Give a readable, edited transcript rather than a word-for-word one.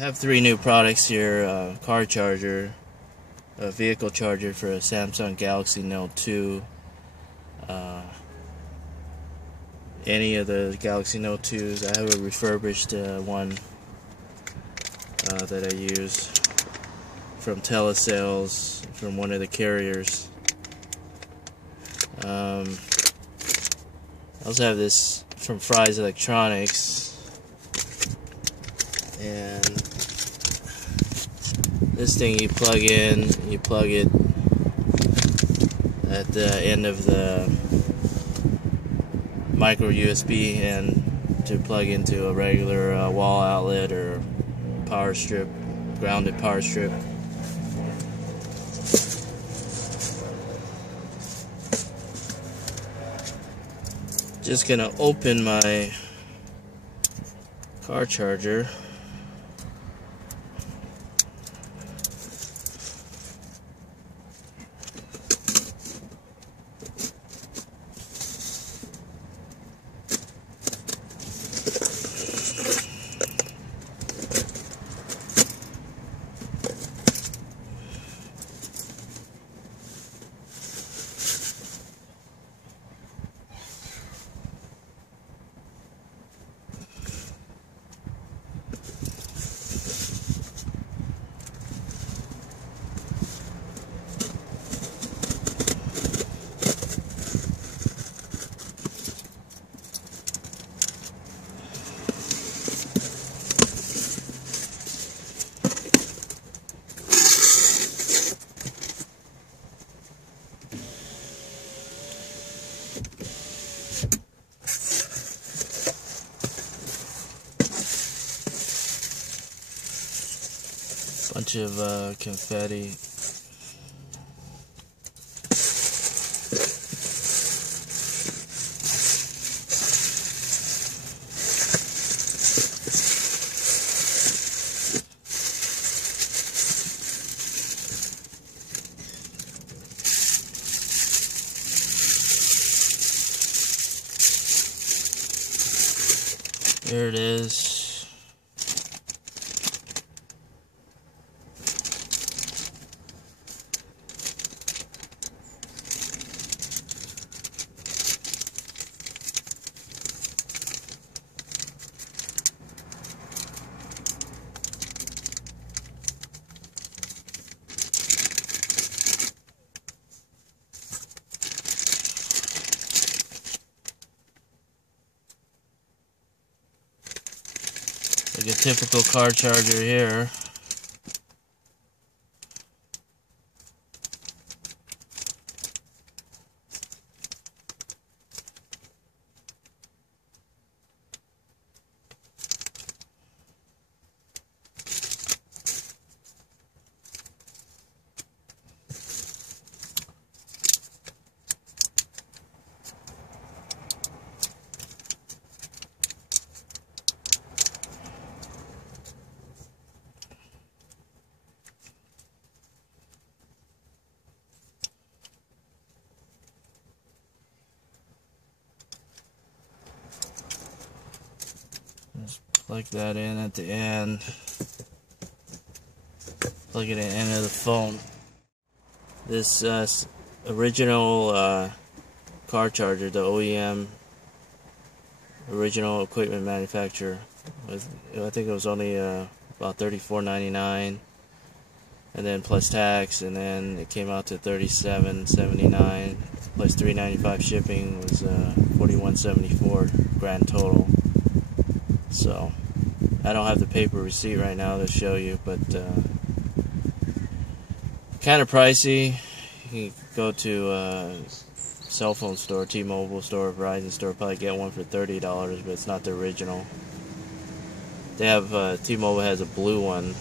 have three new products here. Car charger, a vehicle charger for a Samsung Galaxy Note 2. Any of the Galaxy Note 2s. I have a refurbished one that I use from telesales from one of the carriers. I also have this from Fry's Electronics, and this thing you plug in, you plug it at the end of the micro USB and to plug into a regular wall outlet or power strip, grounded power strip. Just gonna open my car charger. Bunch of confetti. There it is. Like a typical car charger here. Just plug that in at the end. Plug it into the phone. This original car charger, the OEM original equipment manufacturer, I think it was only about $34.99, and then plus tax, and then it came out to $37.79 plus $3.95 shipping was $41.74 grand total. So I don't have the paper receipt right now to show you, but kind of pricey. You can go to a cell phone store, T-Mobile store, Verizon store, probably get one for $30, but it's not the original. They have T-Mobile has a blue one